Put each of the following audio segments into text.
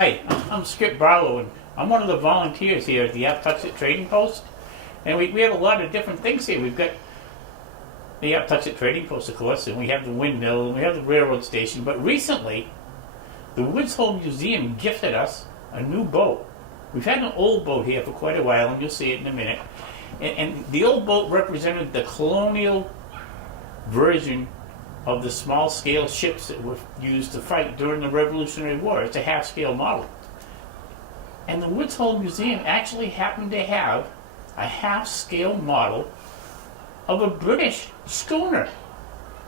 Hi, I'm Skip Barlow, and I'm one of the volunteers here at the Aptuxet Trading Post. And we have a lot of different things here. We've got the Aptuxet Trading Post, of course, and we have the windmill, and we have the railroad station. But recently, the Woods Hole Museum gifted us a new boat. We've had an old boat here for quite a while, and you'll see it in a minute. And the old boat represented the colonial version of the small-scale ships that were used to fight during the Revolutionary War. It's a half-scale model. And the Woods Hole Museum actually happened to have a half-scale model of a British schooner,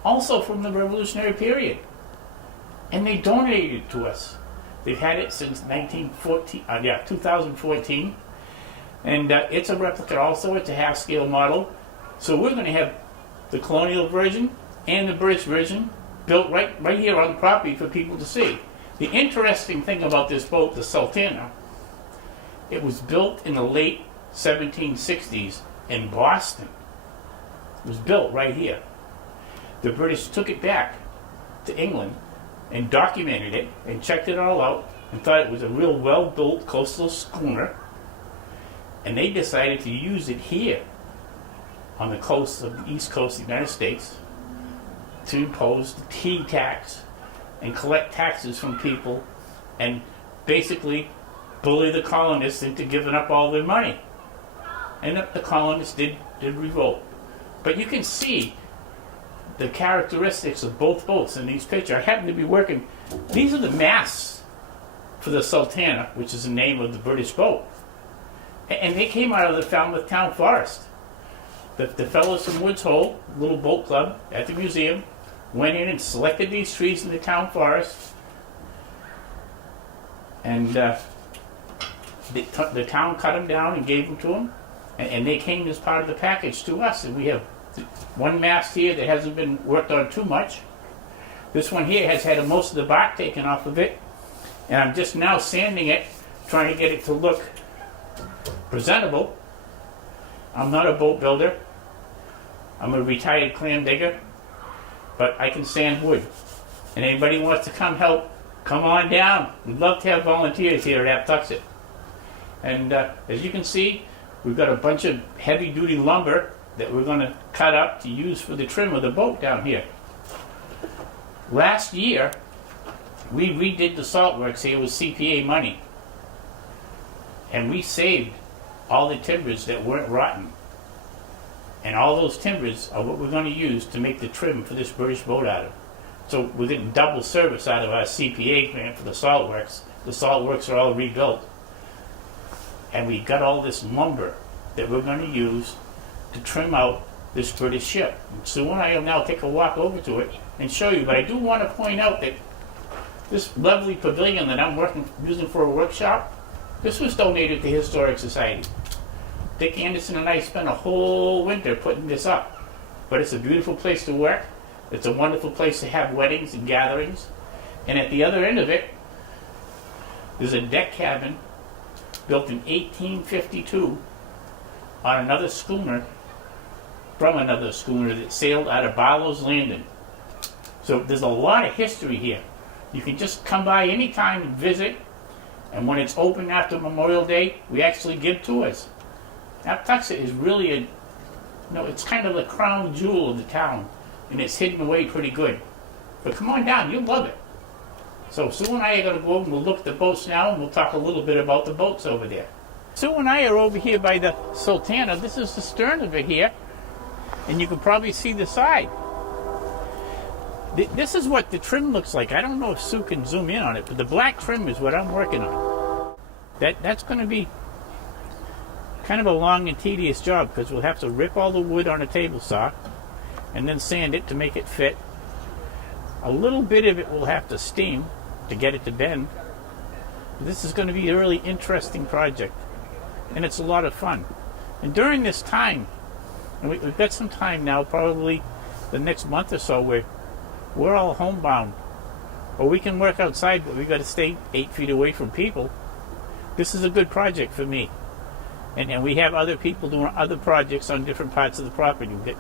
also from the Revolutionary period. And they donated it to us. They've had it since 2014. And it's a replica also. It's a half-scale model. So we're going to have the colonial version and the British version built right here on the property for people to see. The interesting thing about this boat, the Sultana, it was built in the late 1760s in Boston. It was built right here. The British took it back to England and documented it and checked it all out and thought it was a real well-built coastal schooner, and they decided to use it here on the coast of the east coast of the United States to impose the tea tax and collect taxes from people and basically bully the colonists into giving up all their money. And the colonists did revolt. But you can see the characteristics of both boats in these pictures. I happen to be working. These are the masts for the Sultana, which is the name of the British boat. And they came out of the Falmouth Town Forest. The fellows from Woods Hole, little boat club at the museum, went in and selected these trees in the town forest. And the town cut them down and gave them to them. And they came as part of the package to us. And we have one mast here that hasn't been worked on too much. This one here has had most of the bark taken off of it. And I'm just now sanding it, trying to get it to look presentable. I'm not a boat builder. I'm a retired clam digger. But I can sand wood. And anybody who wants to come help, come on down. We'd love to have volunteers here at Aptuxet. And as you can see, we've got a bunch of heavy-duty lumber that we're going to cut up to use for the trim of the boat down here. Last year, we redid the salt works here with CPA money. And we saved all the timbers that weren't rotten. And all those timbers are what we're going to use to make the trim for this British boat out of. So we're getting double service out of our CPA grant for the salt works. The salt works are all rebuilt. And we got all this lumber that we're going to use to trim out this British ship. So when I will now take a walk over to it and show you, but I do want to point out that this lovely pavilion that I'm using for a workshop, this was donated to the Historic Society. Dick Anderson and I spent a whole winter putting this up. But it's a beautiful place to work. It's a wonderful place to have weddings and gatherings. And at the other end of it, there's a deck cabin built in 1852 on another schooner, from another schooner that sailed out of Barlow's Landing. So there's a lot of history here. You can just come by anytime and visit, and when it's open after Memorial Day, we actually give tours. Aptuxet is really it's kind of the crown jewel of the town, and it's hidden away pretty good. But come on down, you'll love it. So Sue and I are going to go over and we'll look at the boats now, and we'll talk a little bit about the boats over there. Sue and I are over here by the Sultana. This is the stern of it here, and you can probably see the side. This is what the trim looks like. I don't know if Sue can zoom in on it, but the black trim is what I'm working on. That's going to be kind of a long and tedious job, because we'll have to rip all the wood on a table saw and then sand it to make it fit. A little bit of it will have to steam to get it to bend. This is going to be a really interesting project, and it's a lot of fun. And during this time, and we've got some time now, probably the next month or so, where we're all homebound, or we can work outside, but we've got to stay 8 feet away from people. This is a good project for me. And we have other people doing other projects on different parts of the property. We get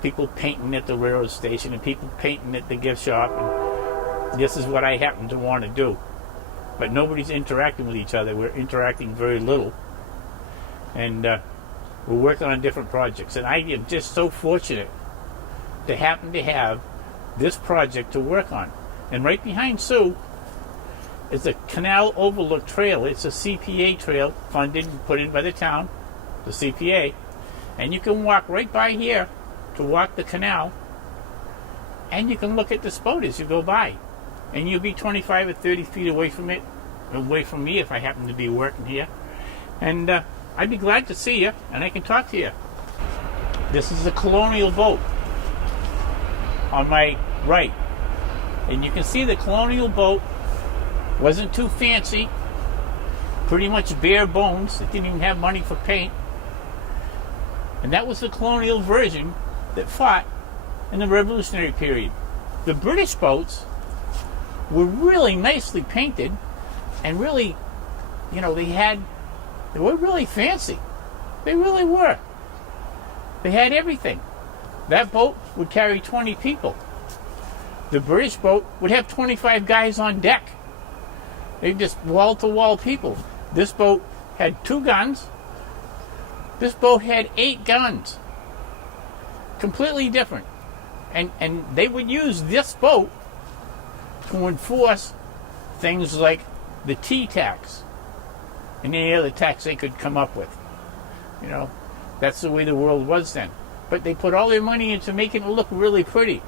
people painting at the railroad station and people painting at the gift shop. And this is what I happen to want to do. but nobody's interacting with each other. We're interacting very little, and we're working on different projects. And I am just so fortunate to happen to have this project to work on. And right behind Sue is a canal overlook trail. It's a CPA trail funded and put in by the town, the CPA. And you can walk right by here to walk the canal, and you can look at this boat as you go by. And you'll be 25 or 30 feet away from it, away from me if I happen to be working here. And I'd be glad to see you, and I can talk to you. This is a colonial boat on my right. And you can see the colonial boat wasn't too fancy, pretty much bare bones. It didn't even have money for paint. And that was the colonial version that fought in the Revolutionary period. The British boats were really nicely painted and really, they were really fancy. They really were. They had everything. That boat would carry 20 people. The British boat would have 25 guys on deck. They just wall-to-wall people. This boat had 2 guns. This boat had 8 guns. Completely different. And they would use this boat to enforce things like the tea tax and any other tax they could come up with. That's the way the world was then. But they put all their money into making it look really pretty.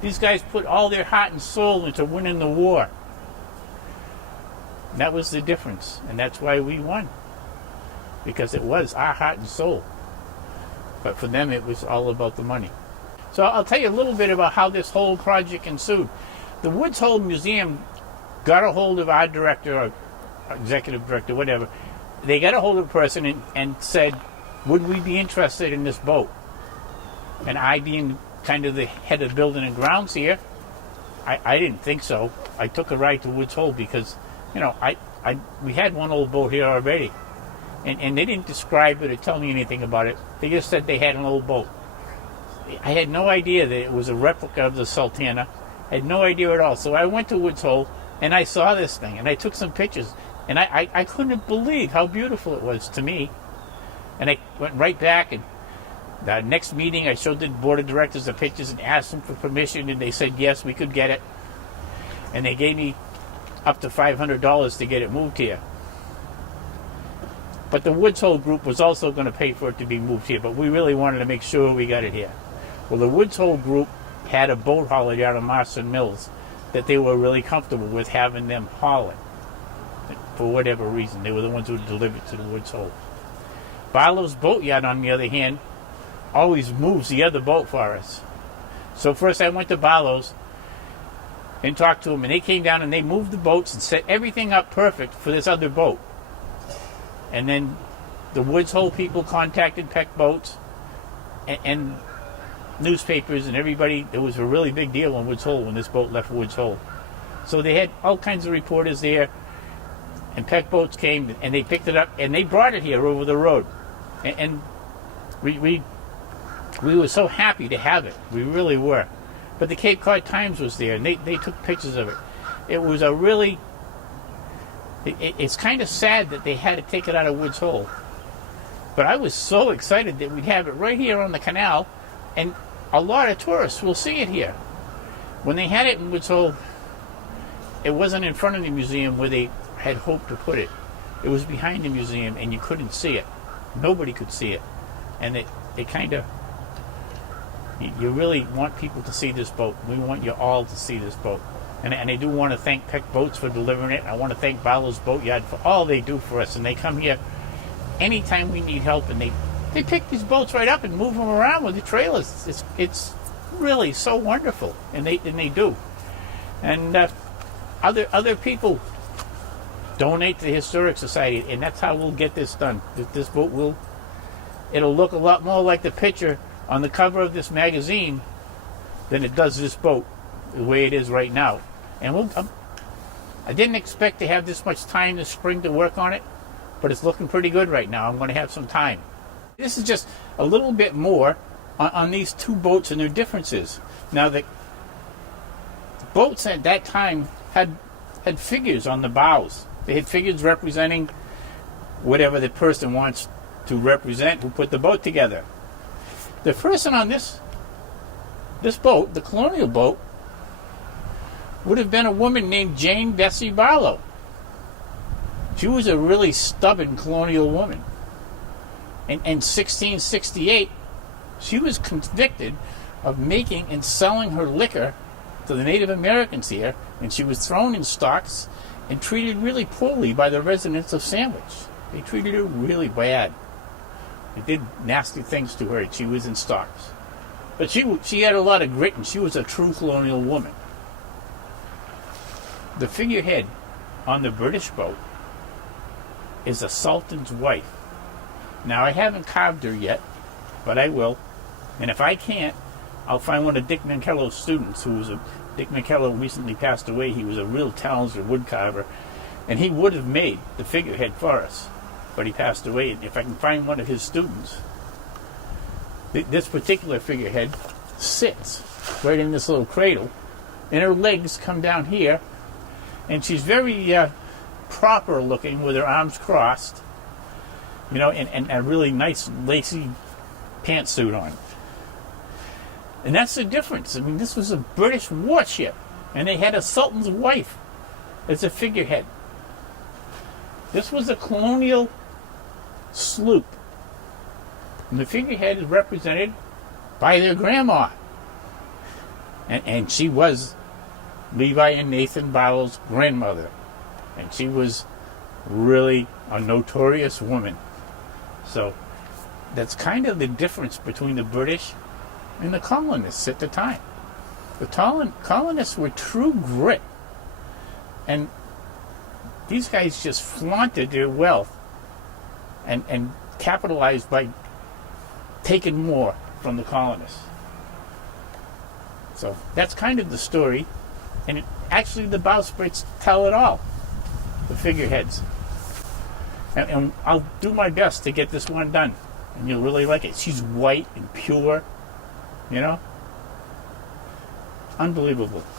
These guys put all their heart and soul into winning the war. And that was the difference. And that's why we won. Because it was our heart and soul. But for them, it was all about the money. So I'll tell you a little bit about how this whole project ensued. The Woods Hole Museum got a hold of our director, or executive director, whatever. They got a hold of a person and said, would we be interested in this boat? And I, being kind of the head of building and grounds here, I didn't think so. I took a ride to Woods Hole because, we had one old boat here already. And they didn't describe it or tell me anything about it. They just said they had an old boat. I had no idea that it was a replica of the Sultana. I had no idea at all. So I went to Woods Hole and I saw this thing and I took some pictures. And I couldn't believe how beautiful it was to me. And I went right back, and the next meeting I showed the board of directors the pictures and asked them for permission, and they said yes, we could get it. And they gave me up to $500 to get it moved here. But the Woods Hole group was also going to pay for it to be moved here, but we really wanted to make sure we got it here. Well, the Woods Hole group had a boat hauler down in Marston Mills that they were really comfortable with having them haul it. For whatever reason, they were the ones who delivered to the Woods Hole. Barlow's Boatyard, on the other hand, always moves the other boat for us. So first I went to Barlow's and talked to them, and they came down and they moved the boats and set everything up perfect for this other boat. And then the Woods Hole people contacted Peck Boats and newspapers and everybody. It was a really big deal on Woods Hole when this boat left Woods Hole. So they had all kinds of reporters there, and Peck Boats came and they picked it up and they brought it here over the road. And we were so happy to have it. We really were. But the Cape Cod Times was there, and they took pictures of it. It was a really... It's kind of sad that they had to take it out of Woods Hole. But I was so excited that we'd have it right here on the canal, and a lot of tourists will see it here. When they had it in Woods Hole, it wasn't in front of the museum where they had hoped to put it. It was behind the museum, and you couldn't see it. Nobody could see it. And it kind of... You really want people to see this boat. We want you all to see this boat. And I do want to thank Peck Boats for delivering it. I want to thank Barlow's Boatyard for all they do for us. And they come here anytime we need help, and they pick these boats right up and move them around with the trailers. It's really so wonderful, and they do. And other people donate to the Historic Society, and that's how we'll get this done. This boat it'll look a lot more like the picture on the cover of this magazine than it does this boat, the way it is right now. And I didn't expect to have this much time this spring to work on it, but it's looking pretty good right now. I'm going to have some time. This is just a little bit more on these two boats and their differences. Now, the boats at that time had had figures on the bows. They had figures representing whatever the person wants to represent who put the boat together. The person on this boat, the colonial boat, would have been a woman named Jane Bessie Barlow. She was a really stubborn colonial woman. In 1668, she was convicted of making and selling her liquor to the Native Americans here, and she was thrown in stocks and treated really poorly by the residents of Sandwich. They treated her really bad. They did nasty things to her, and she was in stocks. But she had a lot of grit, and she was a true colonial woman. The figurehead on the British boat is a sultan's wife. Now, I haven't carved her yet, but I will. And if I can't, I'll find one of Dick Mankello's students, Dick Mankello recently passed away. He was a real talented wood carver, and he would have made the figurehead for us, but he passed away. And if I can find one of his students, this particular figurehead sits right in this little cradle, and her legs come down here, and she's very proper looking with her arms crossed, and a really nice lacy pantsuit on. And that's the difference. I mean, this was a British warship, and they had a sultan's wife as a figurehead. This was a colonial sloop, and the figurehead is represented by their grandma. And she was Levi and Nathan Barlow's grandmother, and she was really a notorious woman. So that's kind of the difference between the British and the colonists at the time. The colonists were true grit, and these guys just flaunted their wealth and capitalized by taking more from the colonists. So that's kind of the story, and actually the bowsprits tell it all, the figureheads. And I'll do my best to get this one done, and you'll really like it. She's white and pure, unbelievable.